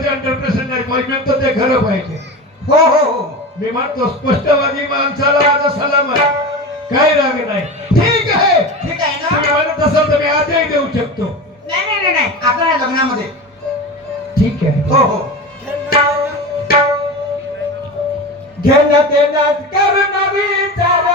माझे अंडरप्रेशन नाही पाहिजे तर ते खरं पाहिजे. हो हो हो मी म्हणतो स्पष्टवादी माणसाला माझा सलाम आहे, काही राग नाही. ठीक आहे, ठीक आहे ना. तुम्ही म्हणत असाल तर मी आजही देऊ शकतो. नाही नाही नाही नाही आपल्या लग्नामध्ये. ठीक आहे. हो हो घेण्यात देण्यात करून विचार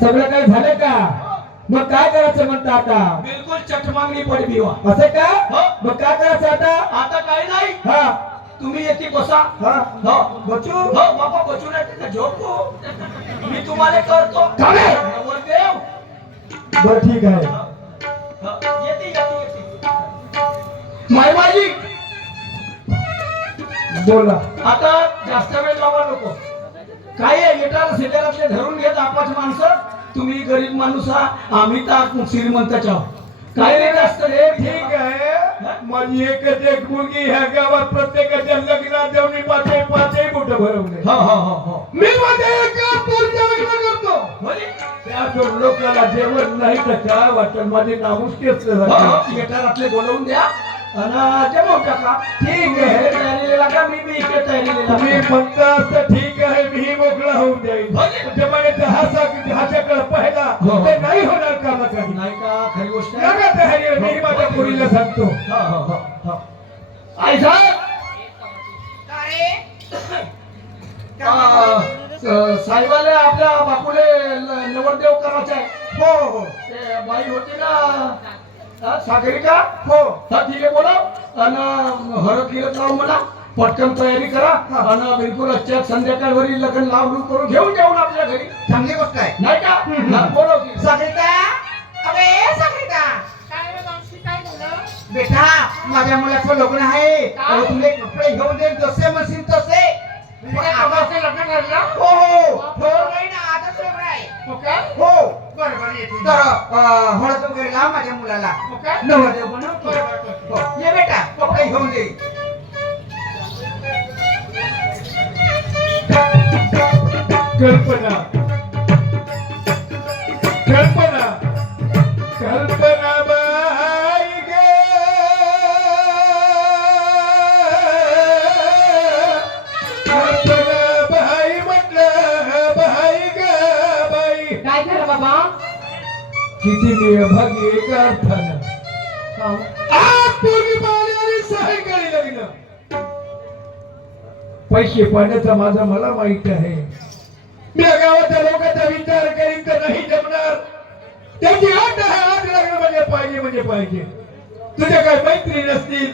सगळं काय झालं का? मग काय करायचं म्हणता आता? बिलकुल चटमांगणी पडली वा. असं का? हो. मग काय करायचं आता? आता काही नाही. हा तुम्ही येते बसा. हा हो बचू हो बाबा बचू नाही तिथं झोपू. मी तुम्हाला करतो. थांबे. नवरदेव. बर ठीक आहे. हो, येते येते येते. मायमाजी बोला. आता जास्त वेळ लावा नको. काय आहे गेटाला शेजारातले धरून घेत आपाच माणसं. तुम्ही गरीब माणूस आम्ही तर श्रीमंताच्या आहोत. काय रे जास्त रे. ठीक आहे. माझी एकच एक मुलगी ह्या गावात प्रत्येकाच्या लग्नात जाऊन मी पाचही बोट भरवले. हो हो हो हो मी माझ्या एका पोरीचं लग्न करतो. बोली. त्या लोकांना जेवण नाही तर काय वाटत माझे नामूस केस हो हो गेटारातले बोलवून द्या आणि जमवू टाका. ठीक आहे. तयारीला का मी बी इकडे तयारीला. तुम्ही म्हणता तर ठीक आहे, मी मोकळा होऊन जाईल. हो. जमान्याचा हाच्याकडे पाहिला हो. ते नाही होणार कामा काही. नाही का खरी गोष्ट आहे. नका तयारी, मी माझ्या पोरीला सांगतो. हो हो हो हो आई साहेब. साहेबाला आपल्या बापूले नवरदेव करायचा आहे. हो हो ते बाई होती ना सागरिका. हो हा ठीक आहे बोला. आणि हरत गिरत लावून म्हणा पटकन तयारी करा आणि बिलकुल अच्छा संध्याकाळवरी लग्न लावून करून घेऊन जाऊन आपल्या घरी. चांगली गोष्ट आहे. नाही का? बोलव की. सागरिका, अबे सागरिका, काय रे मावशी, काय झालं? बेटा माझ्या मुलाचं लग्न आहे. अहो, तुला कपडे घेऊन देईन जसे म्हणशील तसे. तुझ्या बाबाचं लग्न ठरलं? हो हो हो नाही ना, आजच लग्न आहे. हो का? हो. बरं बरं येतो. तर हळद वगैरे लाव माझ्या मुलाला. हो का? नवरदेव बनव. बरं बरं करतो. हो. ये बेटा कपडे घेऊन दे. कल्पना कल्पना कल्पना बाई गे. कल्पना बाई म्हटलं बाई ग बाई. काय झालं बाबा? किती निभागी एक अर्थानं आज पूर्वी पाहिली आणि सायंकाळी लग्न. पैसे पाण्याचा माझा मला माहित आहे. मी गावाच्या लोकांचा विचार करीन तर नाही जमणार. त्याची अट आहे, आज लग्न म्हणजे पाहिजे. तुझ्या काही मैत्री नसतील,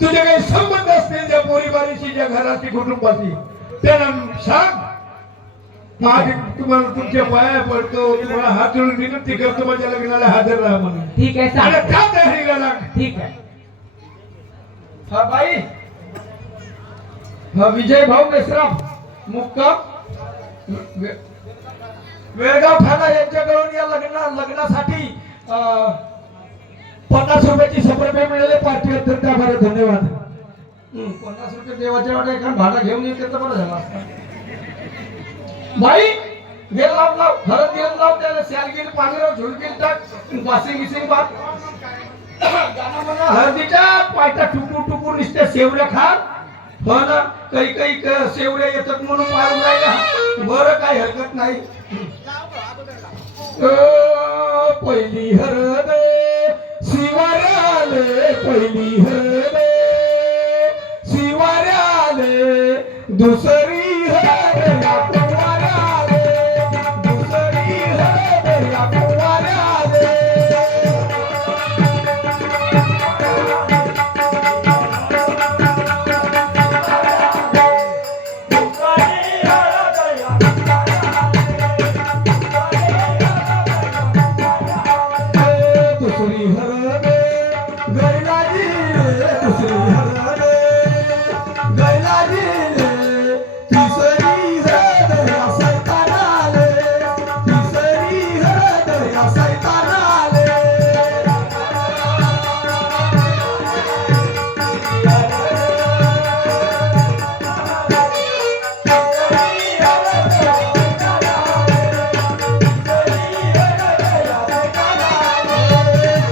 तुझे काही संबंध असतील त्या पोरीबारीशी, ज्या घराची कुटुंबाची, त्यांना सांग. माझी तुम्हाला तुमच्या पाया पडतो, तुम्हाला हात जोडून विनंती करतो माझ्या लग्नाला हजर राहा म्हणून. ठीक आहे आणि सांग. त्या तयारीला लाग. ठीक आहे. हा बाई. हा विजय भाऊ मेश्राम मुक्काम वेळगाव ठाणा यांच्याकडून या लग्नासाठी 50 रुपयाची सफरपे मिळाले. पार्टी अत्यंत आभार. धन्यवाद. ₹50 देवाच्या वाटे एखाद भाडा घेऊन येते तर बरं झालं असतं. बाई गेल लाव हळद गेल लाव त्याला सॅलगिरी पाणी झुलगिरी टाक वासिंग गिसिंग बात गाणं म्हणा हळदीच्या पायटा टुकूर नुसत्या सेवड्या खात हो ना काही सेवड्या येतात म्हणून मारून राहिला बरं काही हरकत नाही. पहिली हळद शिवाऱ्याले पहिली हळद शिवाऱ्याले दुसरी हळद या कुंवाऱ्याले दुसरी हळद या कुंवाऱ्याले. दुसरी हळद गैलाजी रे दुसरी हळद गैलाजी रे तिसरी हळद या सैतानाले तिसरी हळद या सैतानाले.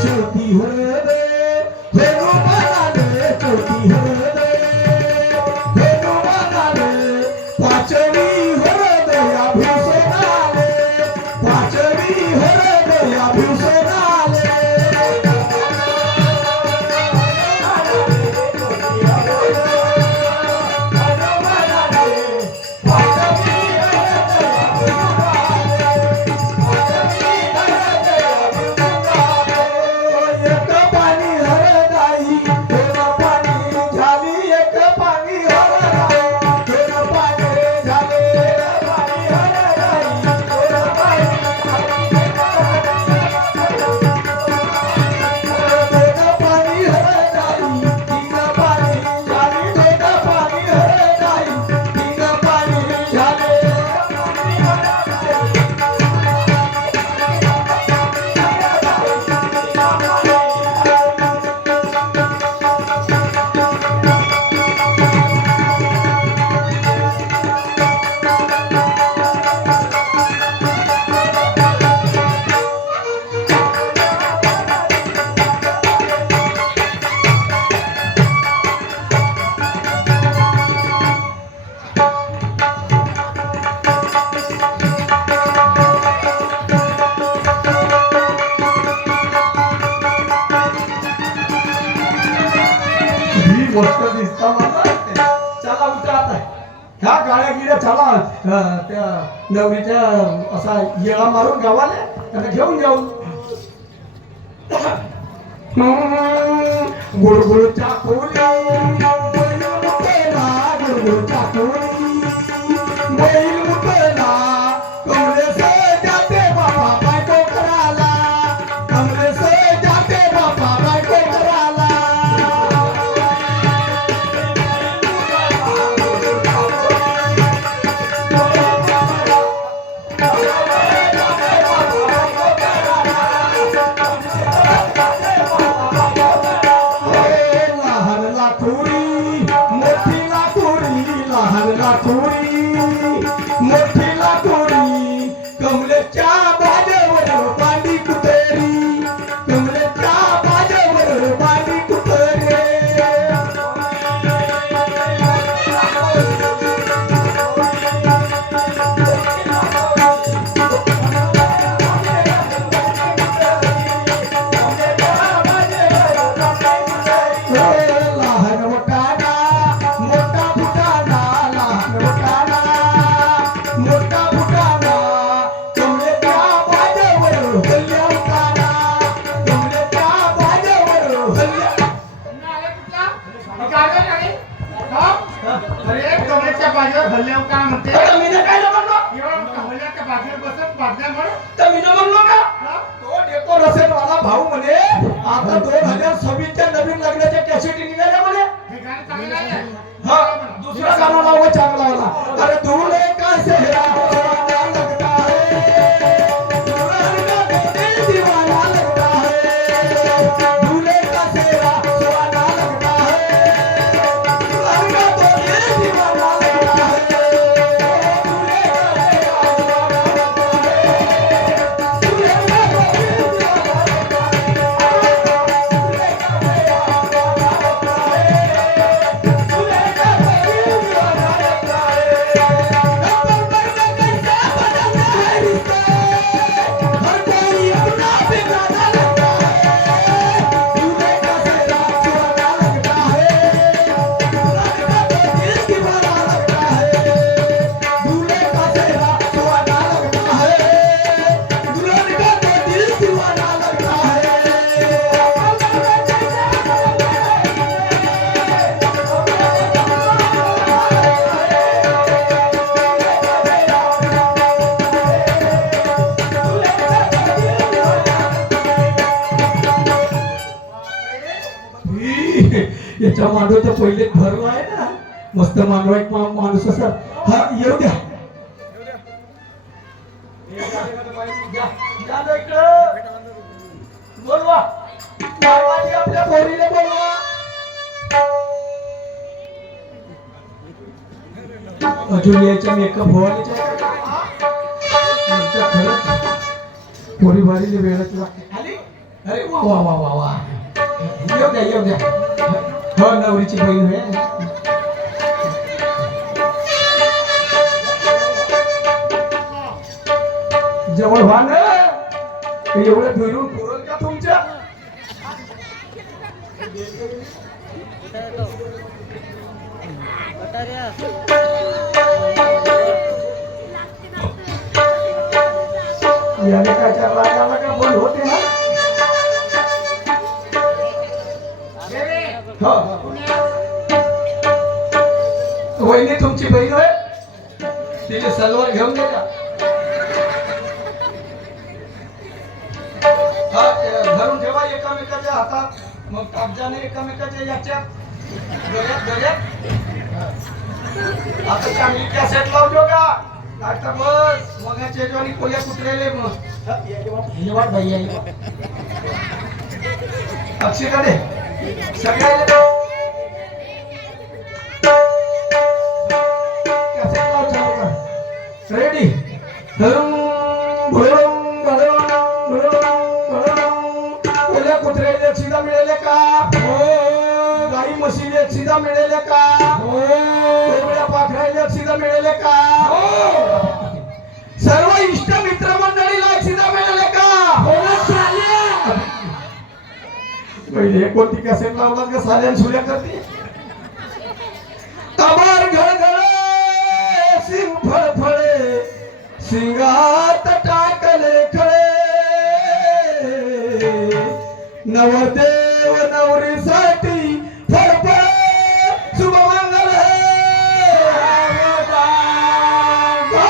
छोटी हळद हेनु बनाले छोटी हळद हेनु बनाले पाचवी हळद या भूषणाले पाचवी हळद या भूषणाले. एक पाणी हळदाई दोन पाणी झाली एक पाणी हळदाई दोन पाणी झाले एक पाणी हळदाई दोन पाणी दोन पाणी हळदाई तीन पाणी झाली दोन पाणी हळदाई तीन पाणी झाले. ही गोष्ट दिसता मला चला उठा आता ह्या गाड्या गिड्या चला त्या नवरीच्या असा येळा मारून गावाला त्याला घेऊन जाऊ. गुळगुळ चाकोली बैल मुकेला गुळगुळ चाकोली बैल मुकेला कमले से जाते बाबा बायको कराला कमले से जाते बाबा बायको कराला. लहान लाखुरी मोठी लाखुरी लहान लाखुरी मोठी लाखुरी कमलेच्या बाजेवर बांडी कुतेरी कमलेच्या बाजेवर बांडी कुतेरी. लहान मोठाना मोठा फुटाना लहान मोठाना मोठा फुटाना कमलेच्या बाजेवर हल्ल्या उताना कमलेच्या बाजेवर हल्ल्या. अरे कमरेच्या बाजूवर हल्ल्यावर काय म्हणते आता मीनं काय म्हणलो हल्ल्याच्या बाजूवर बसत बाजल्या म्हणून तर मीनं म्हणलो का तो डेको रसेल वाला भाऊ म्हणे आता 2026 च्या नवीन लग्नाच्या कॅसेटी निघाल्या म्हणे. हे गाणं चांगलं आहे हा दुसरा गाणं लावा चांगला वाला. अरे दूल्हे का सेहरा सुहाना लगता है दुल्हन का बेटी दीवाना लगता है दूल्हे का सेहरा सुहाना लगता है माझ्या मांडव तर पहिले भरलो आहे ना मस्त मांडव एक माणूस असा हा येऊ द्या बोलवा बाबाजी आपल्या पोरीला बोलवा अजून याच्या मेकअप व्हायच्या खरंच पोरी भारीली वेळच लागते आली अरे वा वा वा वा वा येऊ द्या हो नवरीची बहीण आहे जवळ व्हा ना एवढं फिरून पुरल का तुमच्या या लेकाच्या रागाला का बंद होते ना हो वहिनी तुमची बहीण आहे तिचे सलवार घेऊन दे का धरून ठेवा एकामेकाच्या हातात मग कागदाने एकामेकाच्या याच्या गळ्यात आता चांगली कॅसेट लावतो का आता बस मगाचे ज्वानी कोल्या कुत्रेले मग वाट भाई अक्षयकडे सगळ्या कॅसेट लाव चालू कर रेडी धरून कोल्या कुत्रेले सीधा मिळेल का हो गाई म्हशीले सीधा मिळेल का हो कोंबड्या पाखराले सीधा मिळेल का हो सर्व इष्ट मित्र मंडळीला सीधा मिळेल का हो पहिले कोणती कॅसेट लावलात का साल्यान सुल्या करते तबार घळघळे सिंग फळफळे सिंगात टाकले खळे नवरते